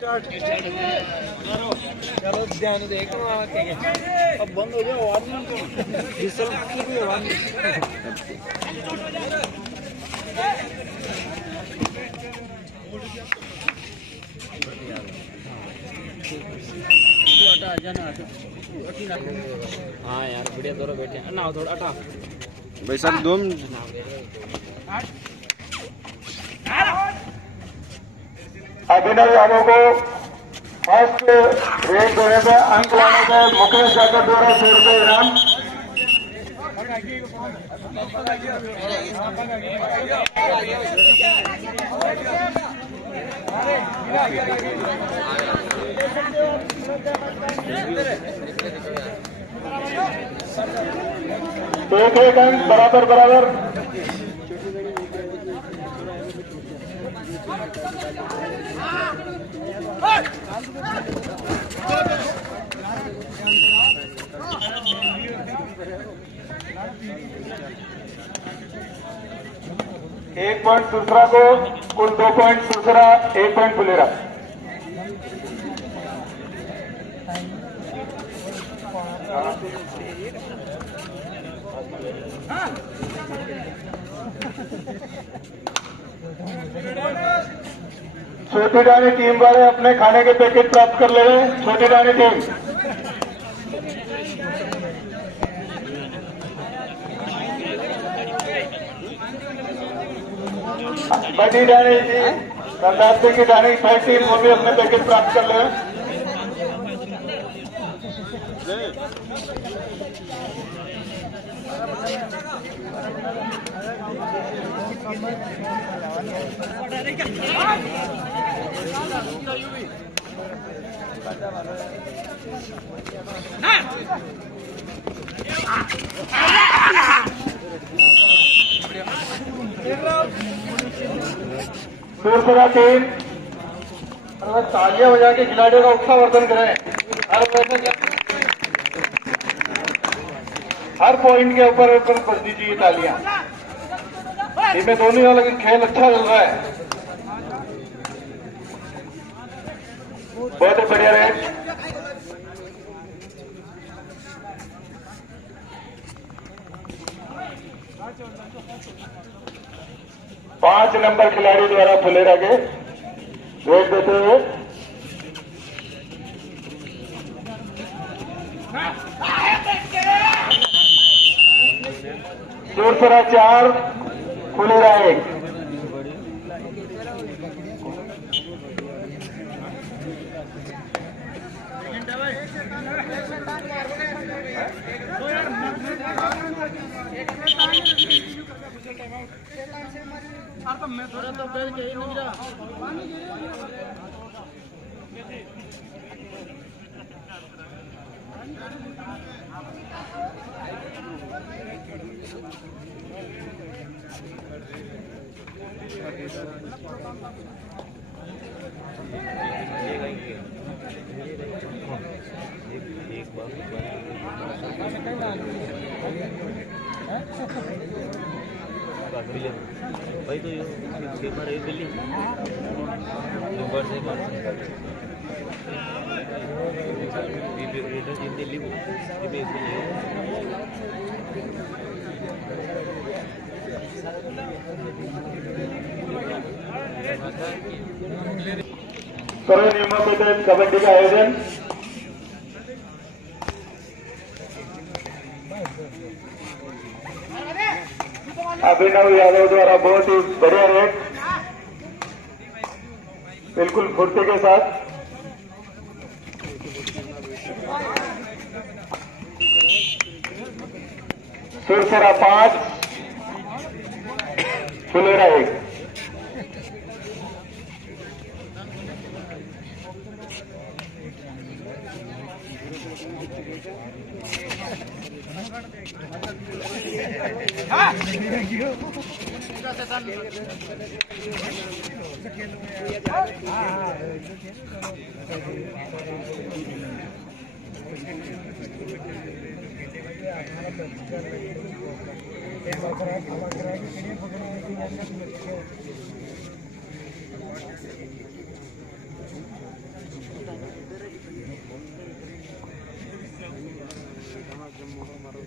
चलो ध्यान देखो अब बंद हो जाए वार्निंग हाँ यार बढ़िया दोनों बैठे ना थोड़ा अटा भाई साहब दो अभिनव यादव को फर्स्ट रेट देने में अंक लाने में मुकेश यादव द्वारा 100 रुपये इनाम। एक अंक बराबर बराबर। एक पॉइंट दूसरा को कुल 2 पॉइंट दूसरा 1 पॉइंट फुलेरा। छोटी डानी टीम वाले अपने खाने के पैकेट प्राप्त कर ले। छोटी डानी टीम बड़ी डानी टीम सरदार सिंह की डानी की टीम वो भी अपने पैकेट प्राप्त कर ले। सुरसरा टीम तालियां बजा के खिलाड़ियों का उत्साहवर्धन करें। हर पॉइंट के ऊपर बज दीजिए तालियां। इनमें दोनों का लेकिन खेल अच्छा चल रहा है, बहुत ही बढ़िया रहे। पांच नंबर खिलाड़ी द्वारा फुलेरा के रेट देते हुए सुरसरा 4 फुलेरा 1। मैं थोड़ा तो बैठ गई मेरा भाई तो पेपर है दिल्ली नंबर से दिल्ली करो नियमों के तहत कबड्डी का आयोजन। अभिनव यादव द्वारा बहुत ही बढ़िया रेट, बिल्कुल फुर्ती के साथ। सुरसरा 5 फुलेरा 1।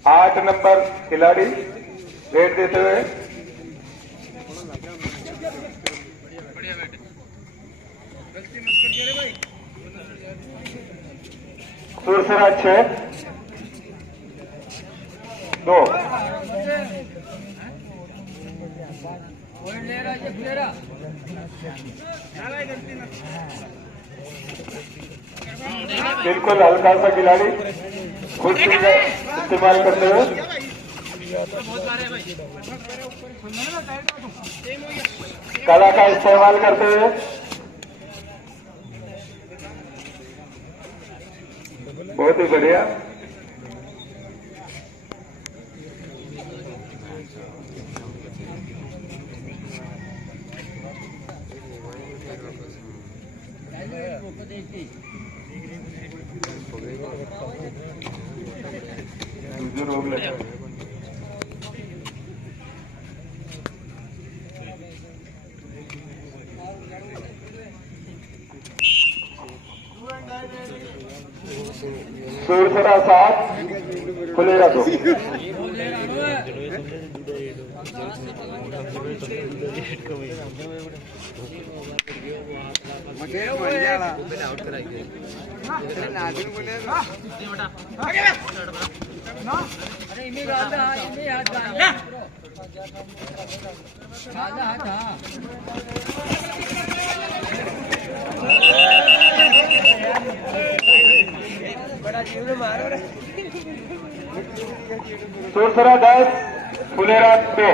8 नंबर खिलाड़ी रेड देते हुए सुरसरा 6 2 बिल्कुल हल्का सा खिलाड़ी खुद से इस्तेमाल करते हुए कला का इस्तेमाल करते हुए बहुत ही बढ़िया। रोक लेते हैं। सुरसरा 7 फुलेरा 2 सुरसरा 10 फुलेरा 2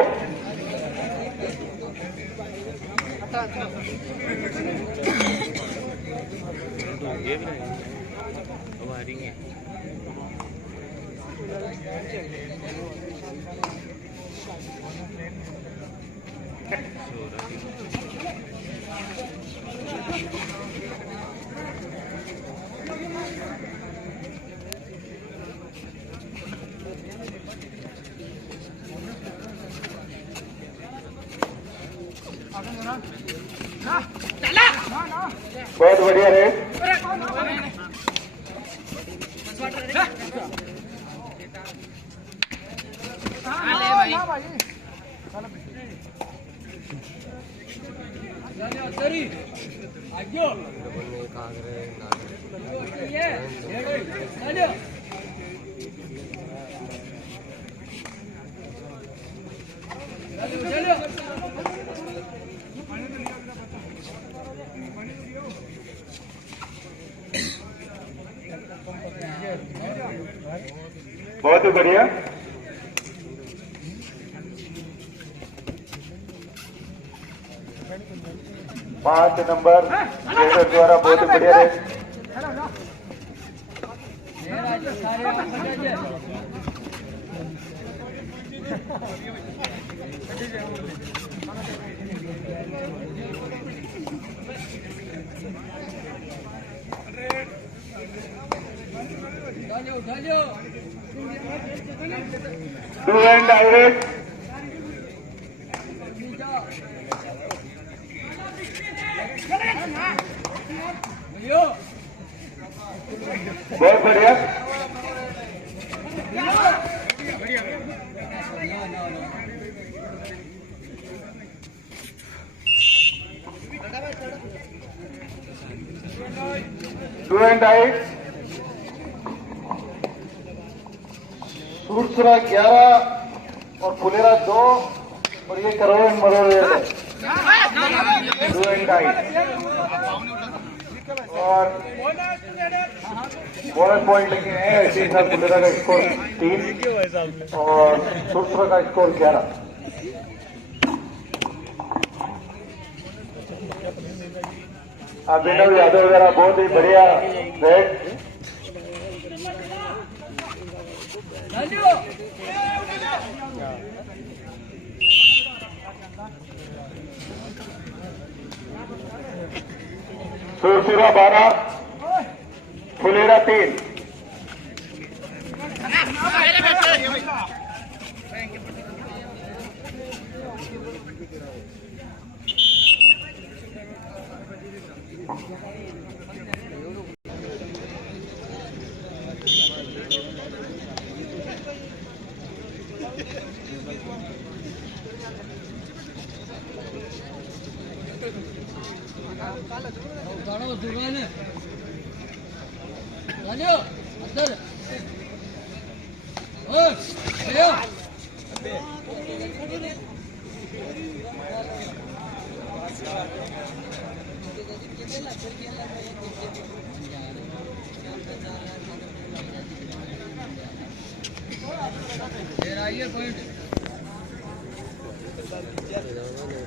बहुत बढ़िया रेड। बहुत ही बढ़िया। पांच नंबर द्वारा बहुत ही बढ़िया रेस। टू एंड डायरेक्ट बहुत बढ़िया। टू एंड डाइट सुरसरा 11 और फुलेरा 2 और ये करोड़ मरोड़ है। टू एंड डाइट और बोनस पॉइंट लेके हैं। ऐसे ही साथ फुलेरा का स्कोर 3 और सुरसरा का स्कोर 11। अभिनव यादव वगैरह बहुत ही बढ़िया रेड। सुरसरा 12 फुलेरा 3।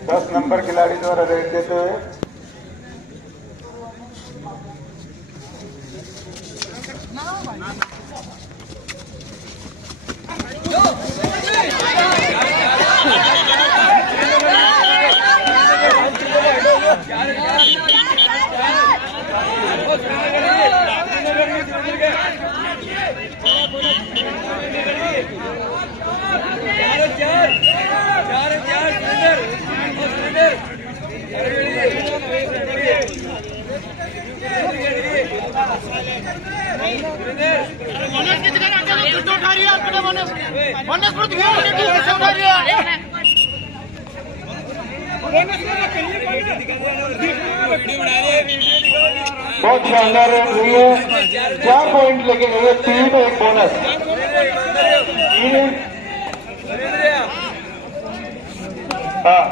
दस नंबर खिलाड़ी द्वारा रेड देते हुए बहुत शानदार रन रही है। 4 पॉइंट लेके गए, 3 में 1 बोनस। हाँ,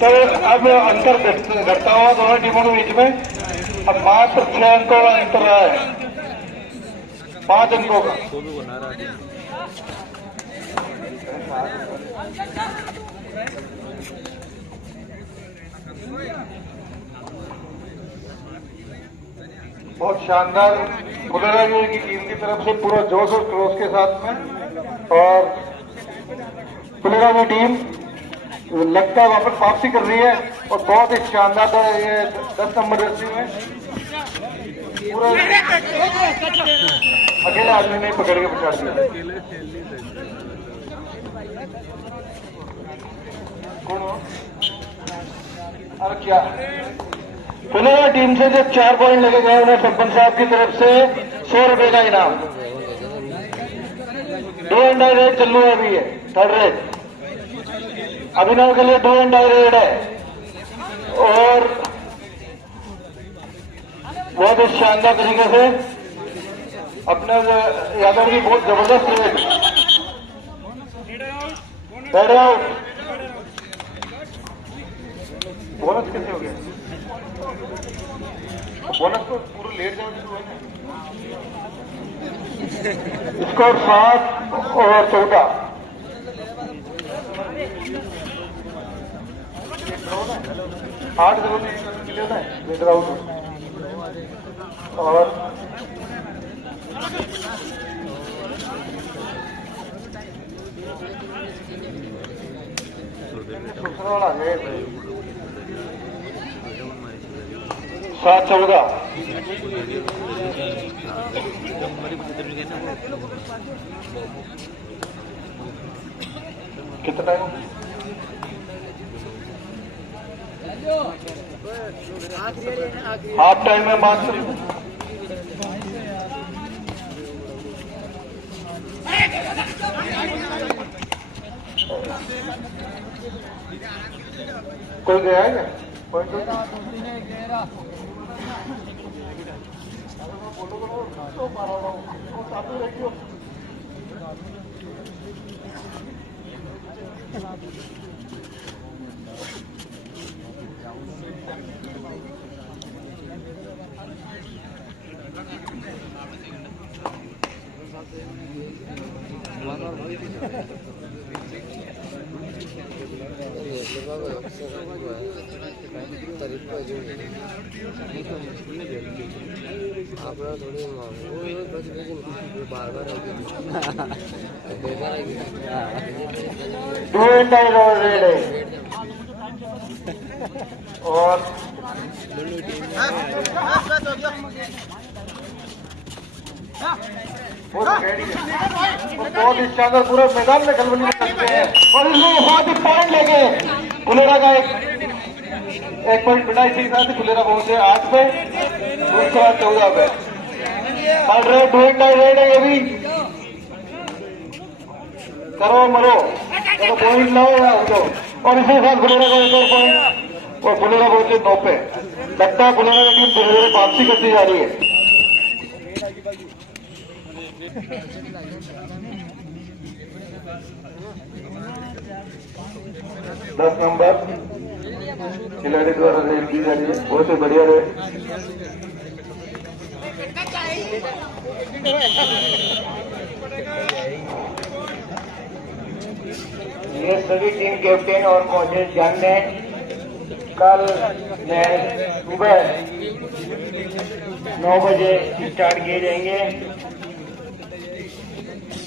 तो अब अंतर घटता हुआ दोनों टीमों के बीच में अब मात्र 6 अंकों का अंतर रहा है, 5 अंकों का। बहुत शानदार फुलेरा की टीम की तरफ से पूरा जोश और क्रोश के साथ में, और फुलेरा की टीम लगता है वापस वापसी कर रही है और बहुत ही शानदार ये 10 नंबर जर्सी में पूरा अकेले आदमी ने पकड़ के पछाड़ दिया। कौन हो? और क्या फुलेरा टीम से जो 4 पॉइंट लगे गए उन्हें सरपंच साहब की तरफ से 100 रुपए का इनाम। 2 अंडा रेड चालू है अभी, है 3rd रेड अभिनव के लिए 2 अंडा रेड है, और बहुत ही शानदार तरीके से अपने यादव की बहुत जबरदस्त रेड। बैड आउट, बोनस कैसे हो गया? बोनस तो पूरा लेट जाने शुरू है। स्कोर 7 और 14। 8 जरूर के लिए है लेटर आउट, और दूसरा वाला है 7-14। कितना टाइम? हाफ टाइम में बात करें। कोई गया है क्या? आपला थोडी बार-बार और बहुत ही शानदार पूरा मैदान में खलबली कर सकते हैं, और इसमें बहुत ही पॉइंट लेके फुलेरा का एक पॉइंट बिना इसी के साथ फुलेरा पहुंचे 8 पे, उसके बाद 14 पे। और रेड रेड है ये भी, करो मरो तो पॉइंट लाओ या उठो, और इसी के साथ फुलेरा का एक और पॉइंट, और फुलेरा पहुंचे 9 पे। लगता है फुलेरा की टीम धीरे धीरे वापसी करती जा रही है। 10 नंबर खिलाड़ी द्वारा रेड की जा रही है, बहुत ही बढ़िया रेड। ये सभी टीम कैप्टन और कोचेस ध्यान दें, कल मैच सुबह 9 बजे स्टार्ट किए जाएंगे।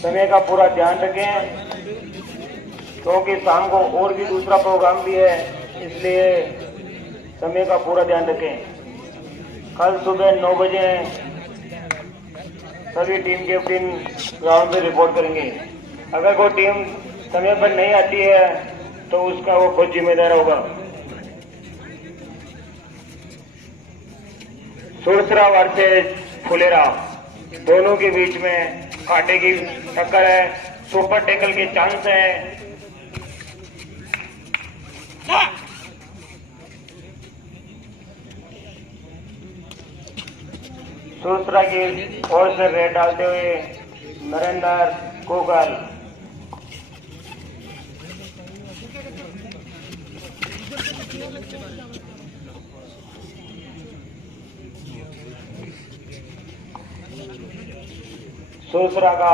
समय का पूरा ध्यान रखें क्योंकि शाम को और भी दूसरा प्रोग्राम भी है, इसलिए समय का पूरा ध्यान रखें। कल सुबह 9 बजे सभी टीम कैप्टन ग्राउंड पे रिपोर्ट करेंगे। अगर कोई टीम समय पर नहीं आती है तो उसका वो खुद जिम्मेदार होगा। सुरसरा वर्सेस फुलेरा, दोनों के बीच में कांटे की टक्कर है, सुपर टैकल के चांस है। सुरसरा की ओर से रेड डालते हुए नरेंद्र कोकल। सुरसरा का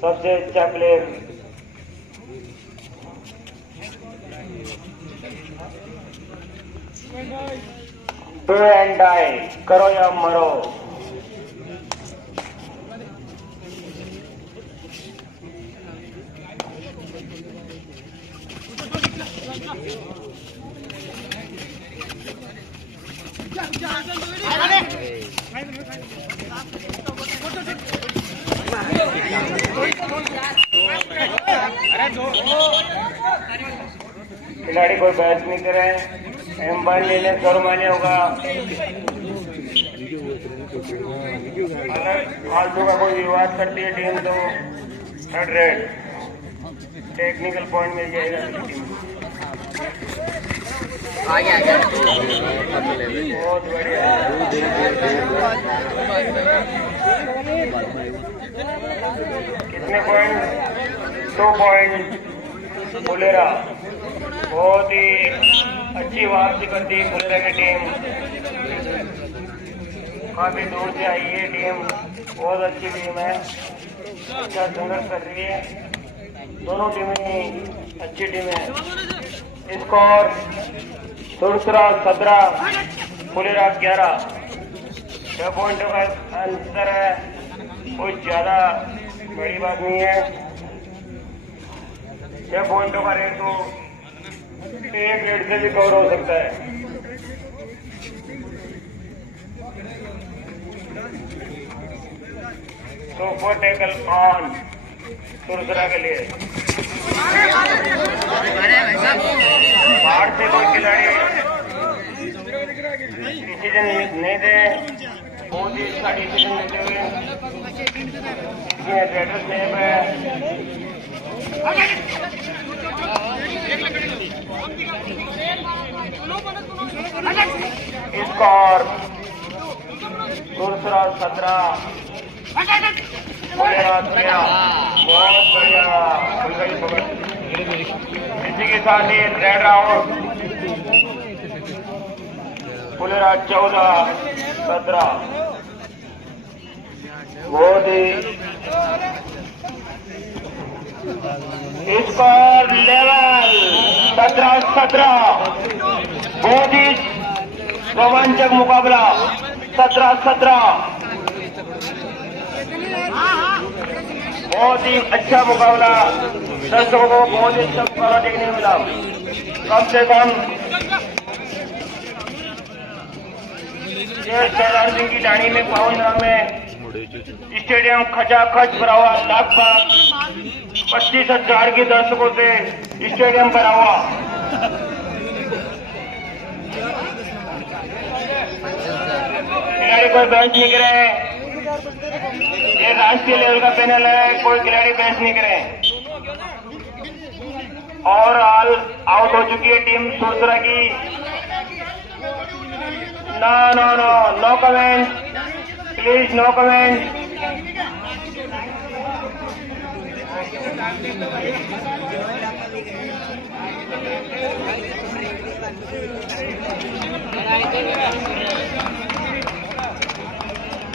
सबसे अच्छा प्लेयर डू एंड डाई, करो या मरो। खिलाड़ी कोई बहस नहीं करे, एम्पायर लेने शर्माने होगा। अगर फालतू का कोई विवाद करती है टीम तो थर्ड रेड टेक्निकल पॉइंट मिल जाएगा। बहुत बढ़िया, कितने पॉइंट? 2 पॉइंट फुलेरा। बहुत ही अच्छी वापसी करती है फुलेरा की टीम, काफी दूर से आई है टीम, बहुत अच्छी टीम है, अच्छा संघर्ष कर रही है। दोनों टीमें अच्छी टीम है। स्कोर सुरसरा 17 फुलेरा 11, 6 पॉइंटों का अंतर है, कोई ज्यादा बड़ी बात नहीं है। 6 पॉइंटों का रेट तो एक रेट से भी कवर हो सकता है। सुपर टैकल ऑन सुरसरा के लिए। बाहर से कोई खिलाड़ी डिसीजन नहीं दे, बहुत ही अच्छा डिसीजन लेते हुए रेडर सेफ है। स्कोर सुरसरा 17 फुलेरा 13। बहुत बढ़िया। इसी के साथ ही रेड राउंड फुलेरा 14-17। बहुत ही स्कोर लेवल 17-17। बहुत ही रोमांचक मुकाबला 17-17। बहुत ही अच्छा मुकाबला, दर्शकों को बहुत ही अच्छा मुकाबला देखने को मिला। कम से कम सरदार सिंह की डाणी में पावनरा में स्टेडियम खचाखच भरा हुआ, लगभग 25,000 के दर्शकों से स्टेडियम भरा हुआ। खिलाड़ी कोई बेंच नहीं करे, ये राष्ट्रीय लेवल का पैनल है, कोई खिलाड़ी बेंच नहीं करे। और ऑल आउट हो चुकी है टीम सुरसरा की। No comment. Please, no comment.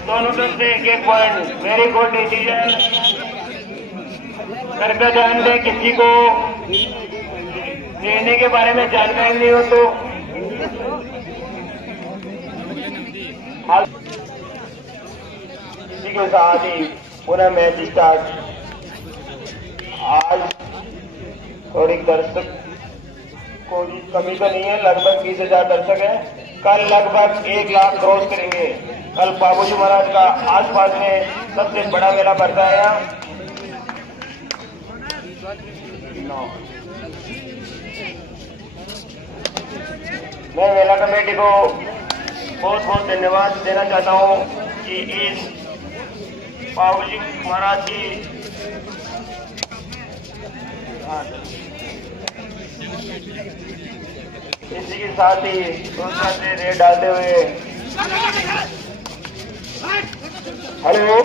दोनों तरफ से एक पॉइंट। Very good decision. कृपया ध्यान दें, किसी को निर्णय के बारे में जानकारी नहीं हो तो इसी के साथ ही पुनः मैच स्टार्ट। आज थोड़ी दर्शक कोई कमी तो नहीं है, लगभग 20,000 दर्शक है। कल लगभग 1 लाख क्रॉस करेंगे। कल बाबूजी महाराज का आसपास में सबसे बड़ा मेला भरता है यहाँ। मैं मेला कमेटी को बहुत बहुत धन्यवाद देना चाहता हूँ कि इस बाबूजी महाराज की इसी के साथ ही दूसरा से रेड डालते हुए हेलो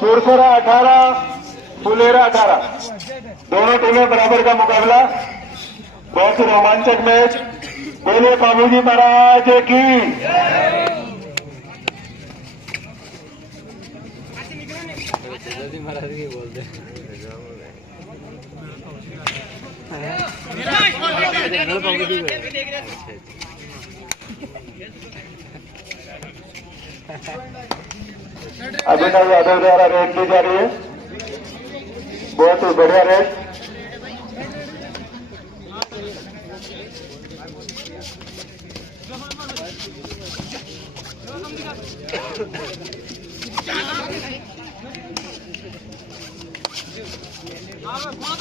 सुरसरा 18 फुलेरा 18 दोनों टीमें बराबर का मुकाबला। बहुत ही रोमांचक मैच। बोले बाबूजी महाराज की। महाराज की बोलते अभिनव यादव द्वारा रेड दी जा रही है। बहुत ही बढ़िया रेड।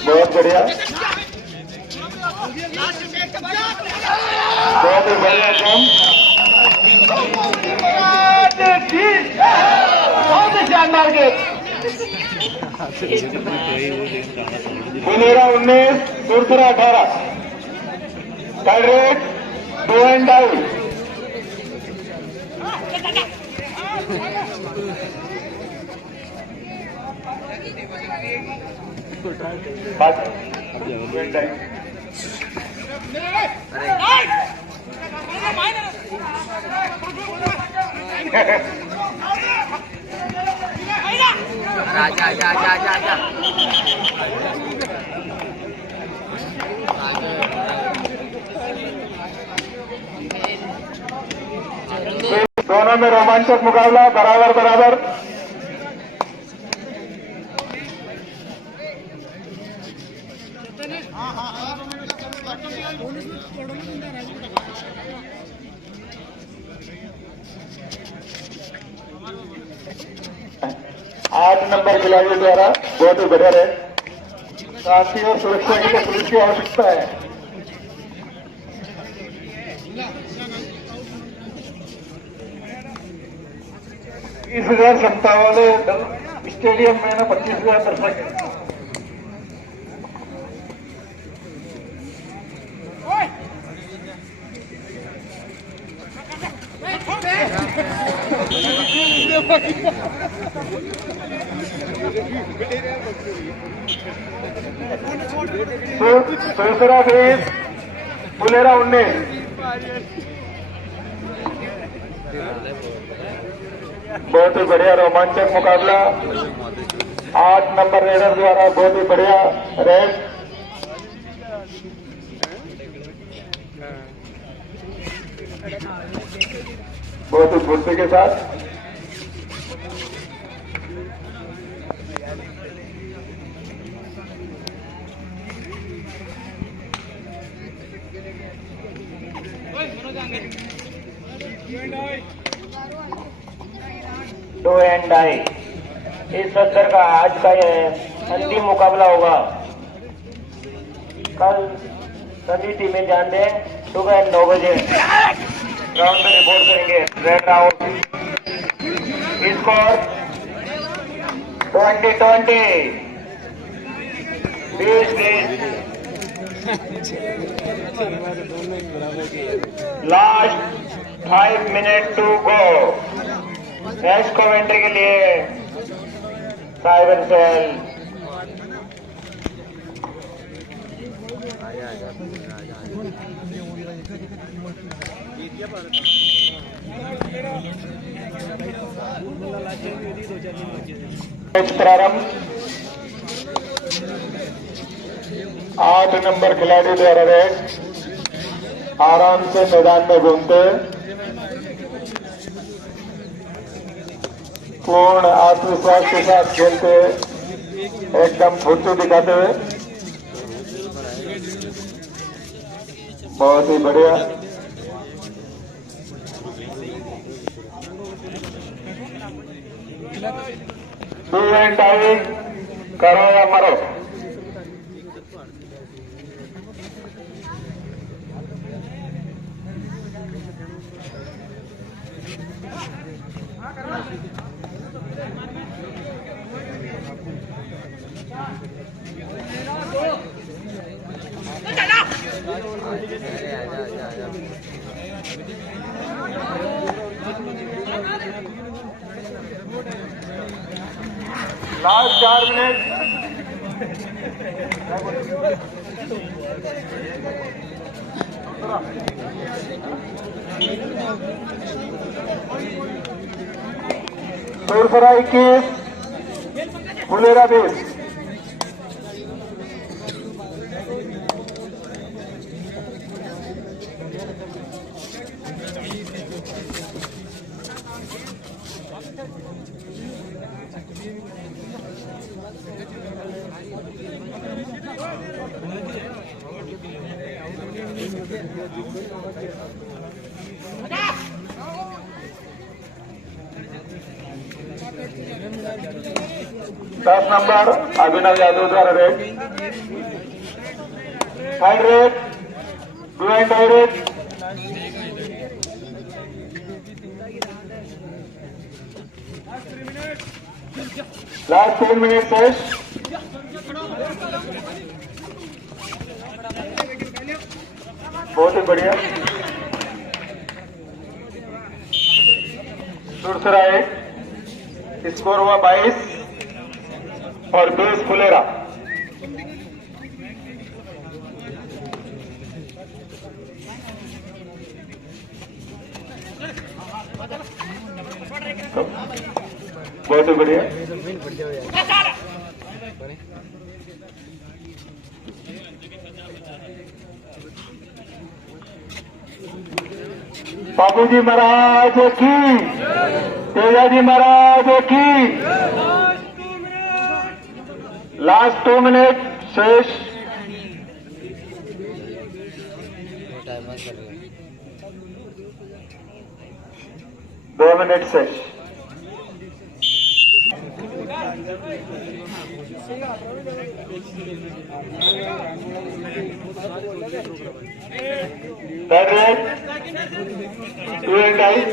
बहुत बढ़िया, बहुत ही बढ़िया काम। बहुत ही शानदार game. Phulera 19 सुरसरा 18 third red 2 and out. आजा दोनों में रोमांचक मुकाबला बराबर बराबर। आठ नंबर खिलाड़ी द्वारा बहुत ही बढ़िया है। शांति और सुरक्षा के लिए पुलिस की आवश्यकता है। इस 20,000 क्षमता वाले स्टेडियम में ना 25,000 दर्शक है। सुरसरा 20 फुलेरा 19 बहुत ही बढ़िया रोमांचक मुकाबला। 8 नंबर रेडर द्वारा बहुत ही बढ़िया रेड। बहुत ही फुर्ती के साथ। डू एंड डाई इस सत्र का आज का यह अंतिम मुकाबला होगा। कल सभी टीमें ध्यान दें, सुबह 9 बजे ग्राउंड में रिपोर्ट करेंगे। Raid out score 20-20 20 last 5 minute to go. Next commentary के लिए साइबर सेल। मैच प्रारंभ। 8 नंबर खिलाड़ी द्वारा रेड आराम से मैदान में घूमते पूर्ण आत्मविश्वास के साथ खेलते एकदम फुर्ती दिखाते हुए बहुत ही बढ़िया। टाइम करो या मरो। Last 4 minute. सुरसराय की फुलेरा 20। दस नंबर अभिनव यादव द्वारा red. Hand red, behind red. Last 10 minute शेष। बहुत ही बढ़िया। सुरसराय स्कोर हुआ 22 और 20 फुलेरा। बहुत ही बढ़िया। बाबू जी महाराज की, तेजा जी महाराज की। लास्ट 2 मिनट शेष। दो मिनट शेष। Third red, 2 and 5।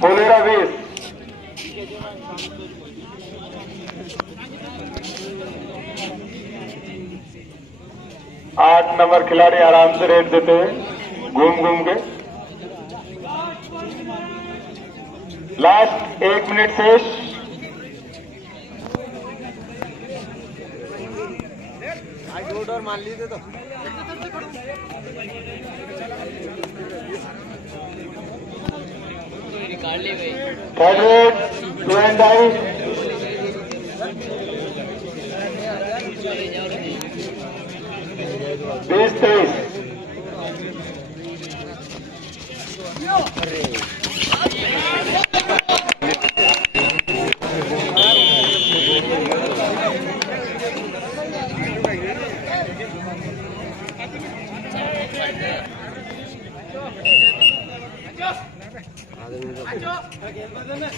फुलेरा 20। आठ नंबर खिलाड़ी आराम से रेड देते हुए घूम घूम के। लास्ट 1 मिनट शेष। और मान लीजिए तो निकाल ली गई। Third red, 2 and 5। 20-23। आधा मिनट